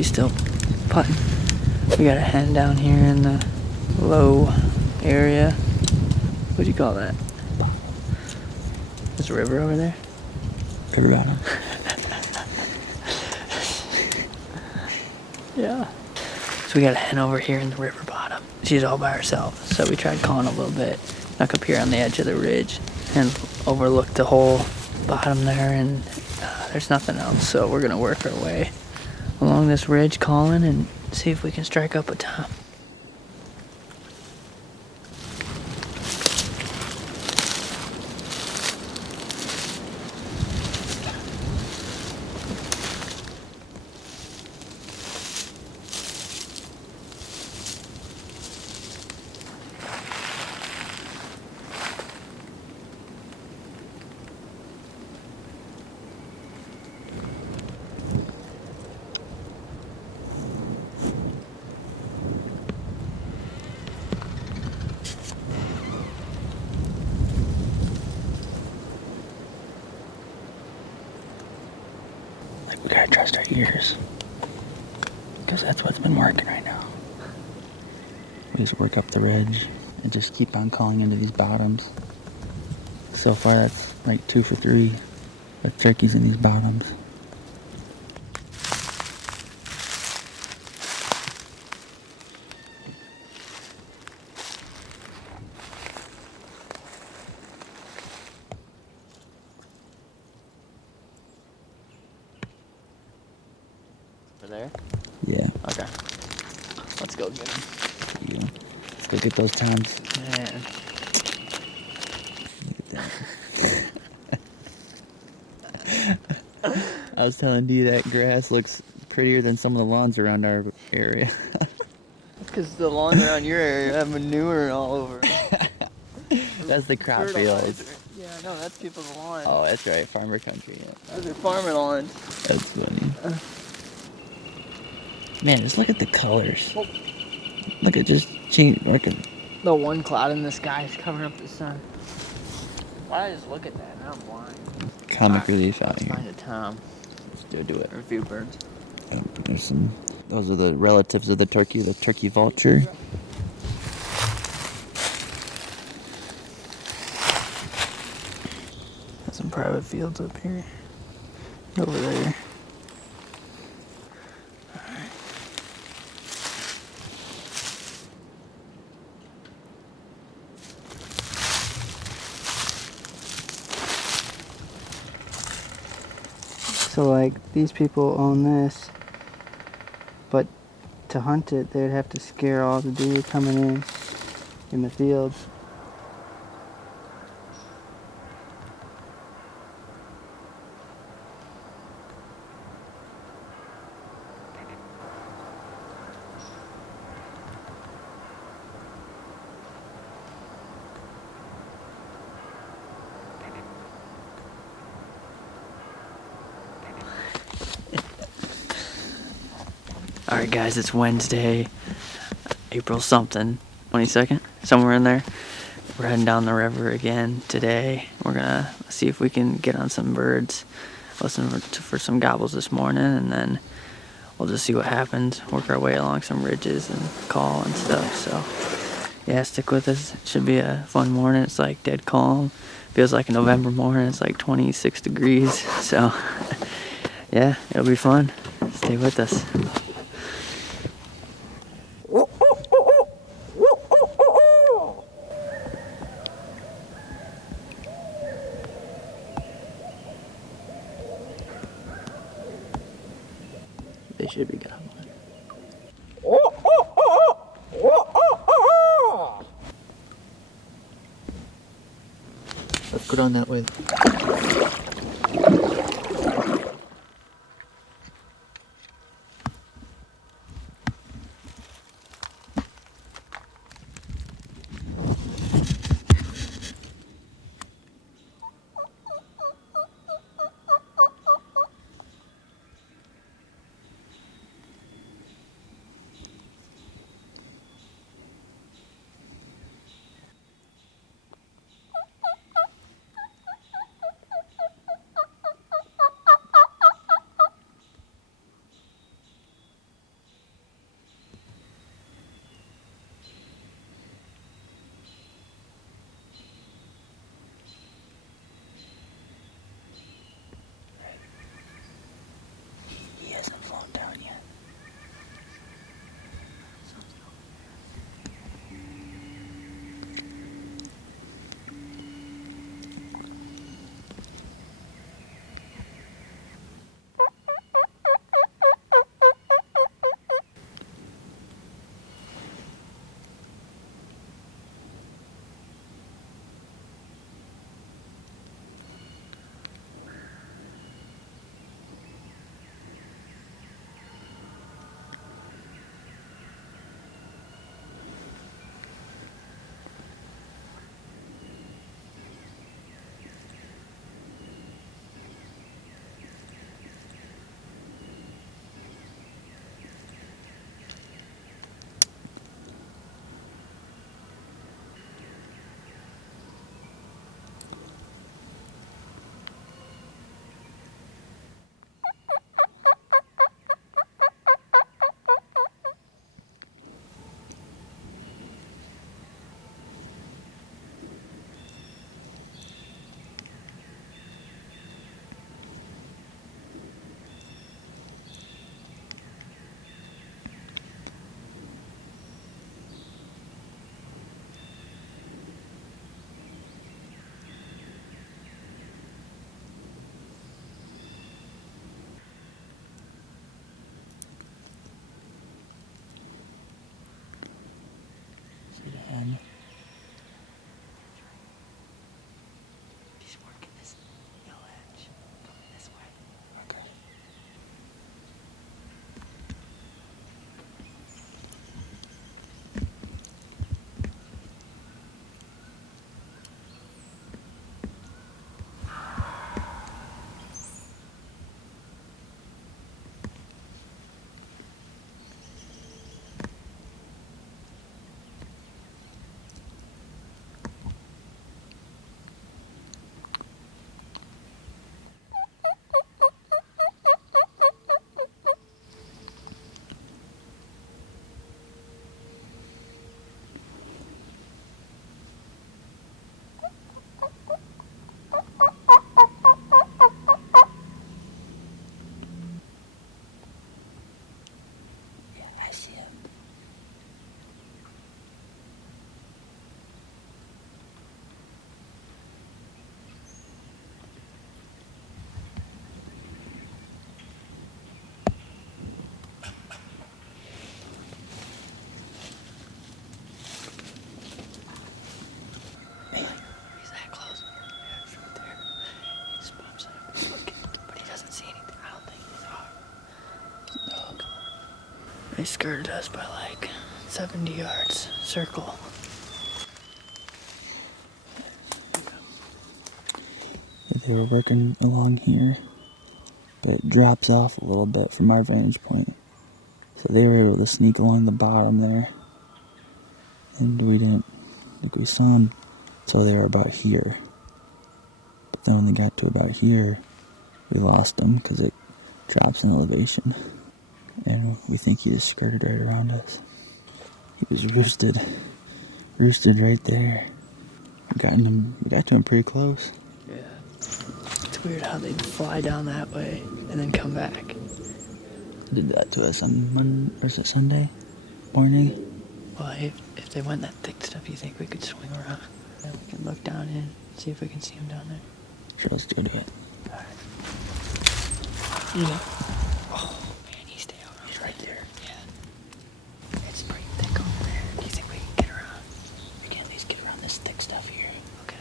She's still putting. We got a hen down here in the low area. What do you call that? There's a river over there? River bottom. Yeah. So we got a hen over here in the river bottom. She's all by herself. So we tried calling a little bit. Snuck up here on the edge of the ridge and overlooked the whole bottom there, and there's nothing else. So we're gonna work our way along this ridge calling and see if we can strike up a tom. We gotta trust our ears, because that's what's been working right now. We just work up the ridge and just keep on calling into these bottoms. So far that's like 2 for 3 with turkeys in these bottoms. There? Yeah. Okay. Let's go get him. There you go. Let's go get those toms. Man. Look at that. I was telling Dee that grass looks prettier than some of the lawns around our area. Because the lawns around your area have manure all over. That's the crop fields. Yeah, no, that's people's lawns. Oh, that's right, farmer country. Yeah. Those are farmer lawns. That's funny. Man, just look at the colors. Oh. Look at just change. Look at The one cloud in the sky is covering up the sun. Why did I just look at that? Now I'm blind. comic relief out Let's here. find a tom. Let's do it. Or a few birds. There's some. Those are the relatives of the turkey vulture. Got some private fields up here. Over there. So like these people own this, but to hunt it they'd have to scare all the deer coming in the fields. Alright guys, it's Wednesday, April something, 22nd, somewhere in there. We're heading down the river again today. We're gonna see if we can get on some birds, listen for some gobbles this morning, and then we'll just see what happens, work our way along some ridges and call and stuff. So yeah, stick with us. It should be a fun morning. It's like dead calm. Feels like a November morning. It's like 26 degrees. So yeah, it'll be fun. Stay with us. They should be gobbling. Let's go down that way. done. He's working this hill edge. Coming this way. Okay. Yeah, I see him. He's that close. Yeah, it's right there. He just bumps him. He's looking, but he doesn't see anything. I don't think he's off. No. They skirted us by like 70 yards. Circle. They were working along here, but it drops off a little bit from our vantage point. So they were able to sneak along the bottom there. And we didn't think we saw them until they were about here. But then when they got to about here, we lost them because it drops in elevation. And we think he just skirted right around us. He was roosted right there. We got to him pretty close. Yeah. It's weird how they fly down that way and then come back. Did that to us on Sunday morning? Well, if they went that thick stuff, you think we could swing around? Then we can look down in, see if we can see him down there. Sure, let's go do it. Alright. Yeah. Oh, man, he's down. He's right there. Yeah. It's pretty thick over there. Do you think we can get around? We can at least get around this thick stuff here. Okay.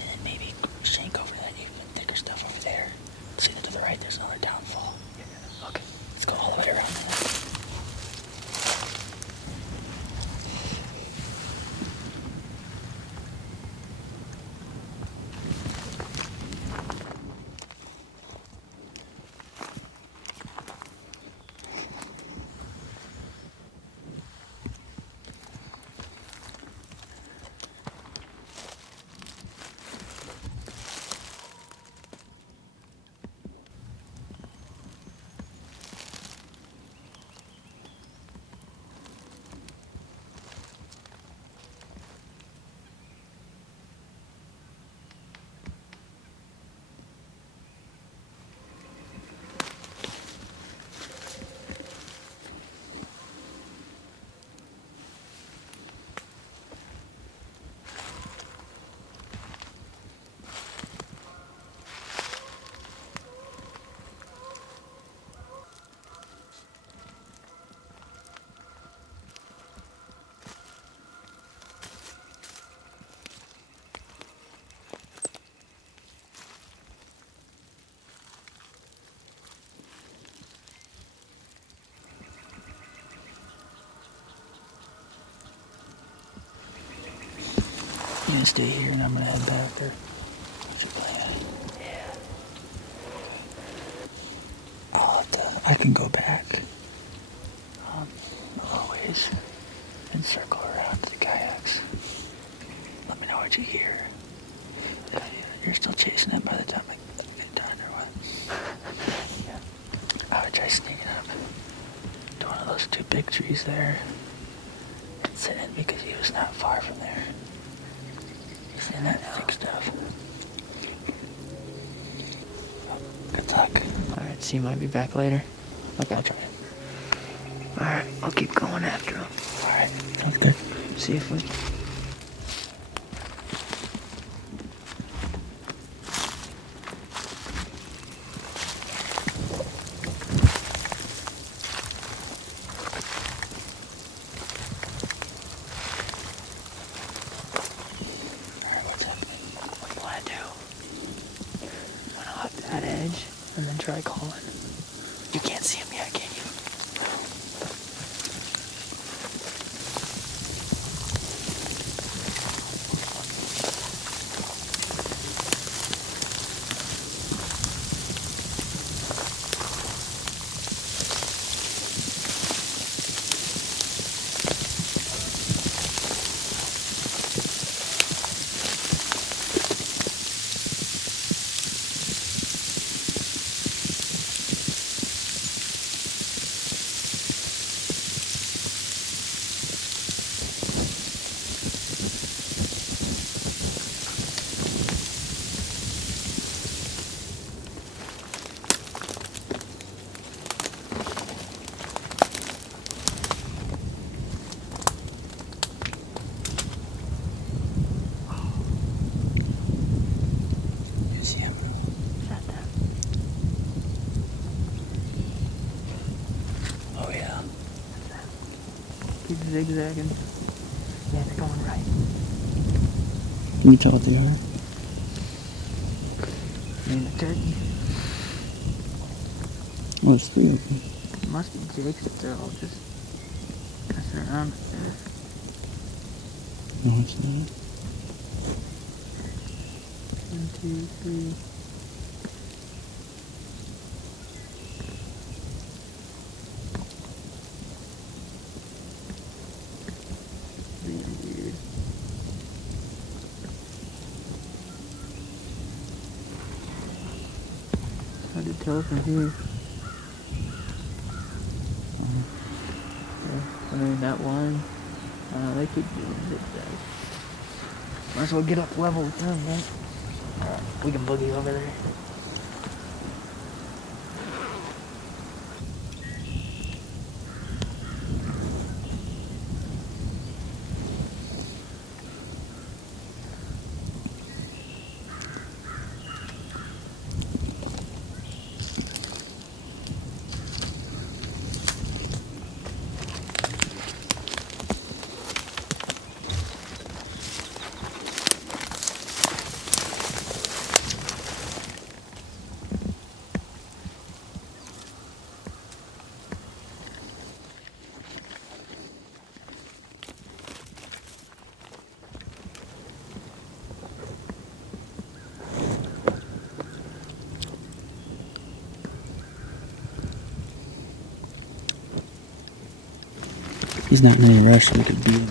And then maybe shank over that even thicker stuff over there. See that to the right, there's another downfall. Yeah. Okay. Let's go all the way around that. I'm gonna stay here and I'm gonna head back there. What's your plan? Yeah. I can go back a little ways and circle around to the kayaks. Let me know what you hear. If you're still chasing it by the time I get done or what. Yeah. I would try sneaking up to one of those two big trees there and sit in because he was not far from there. He's in that thick stuff. Good luck. Alright, so you might be back later? Okay. I'll try it. Alright, I'll keep going after him. Alright, sounds good. See if we... zigzagging. Yeah, they're going right. Can you tell what they are? I mean, the turkey. Well, there's 3 of them. It must be Jake's if they're all just messing around up there. No, it's not. 1, 2, 3. Weird. Hard to tell from here. I mean, that line, they keep doing zigzags. Might as well get up level with them, right? Alright, we can boogie over there. He's not in any rush, so we could beat him.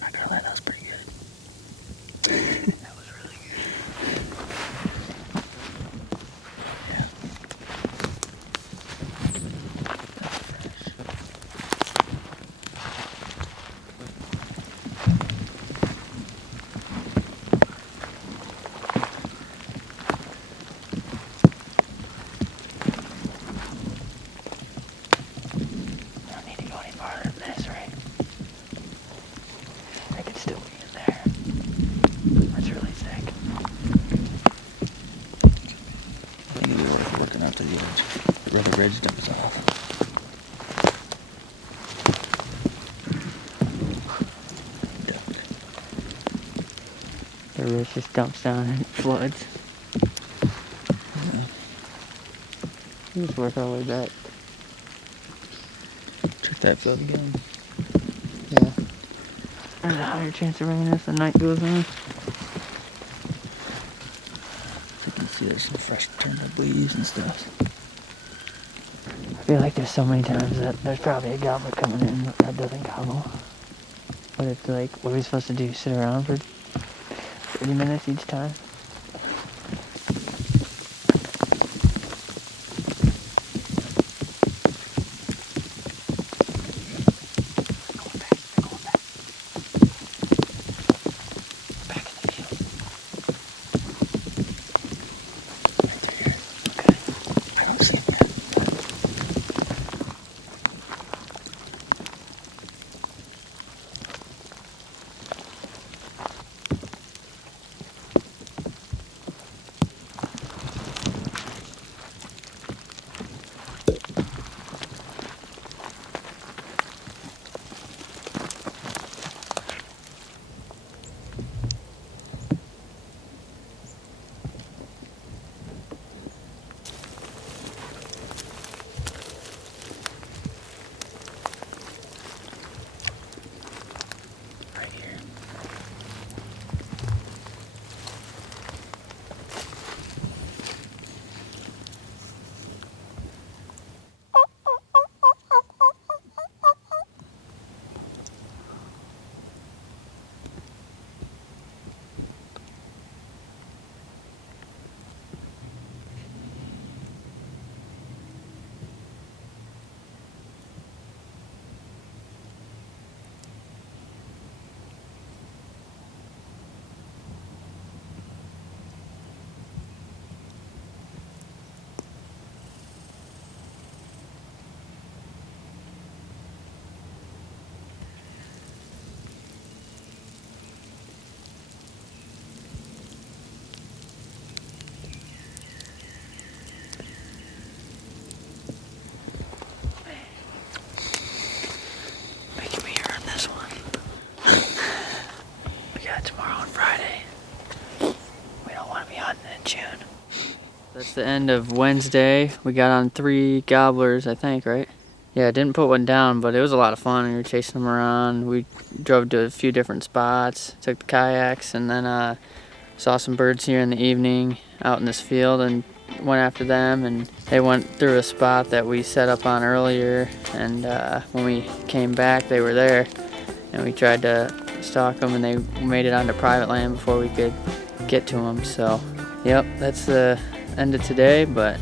Not gonna lie, that was pretty good. That was really good. Yeah. I don't need to go any farther than this, right? They could still be in there. That's really sick. I think it'd be worth working out to the edge. Where the ridge dumps off. Duck. The ridge just dumps down and floods. Yeah. We just work our way back. Check that flood again. Yeah. There's a higher chance of rain as the night goes on. You can see there's some fresh turned up leaves and stuff. I feel like there's so many times that there's probably a gobbler coming in that doesn't gobble. But it's like, what are we supposed to do? Sit around for 30 minutes each time? I don't see him yet. That's the end of Wednesday. We got on 3 gobblers, I think, right? Yeah, I didn't put one down, but it was a lot of fun. We were chasing them around. We drove to a few different spots, took the kayaks, and then saw some birds here in the evening out in this field and went after them. And they went through a spot that we set up on earlier, and when we came back, they were there. And we tried to stalk them, and they made it onto private land before we could get to them. So, yep, that's the end of today, but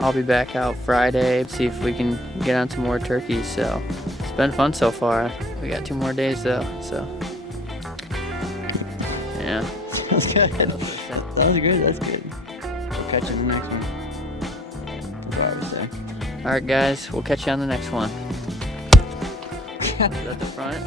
I'll be back out Friday, see if we can get on some more turkeys. So it's been fun so far. We got 2 more days though, so yeah. Sounds good. That was good. That's good. We'll catch you in the next one. That's what I would say. All right, guys, we'll catch you on the next one. Is that the front?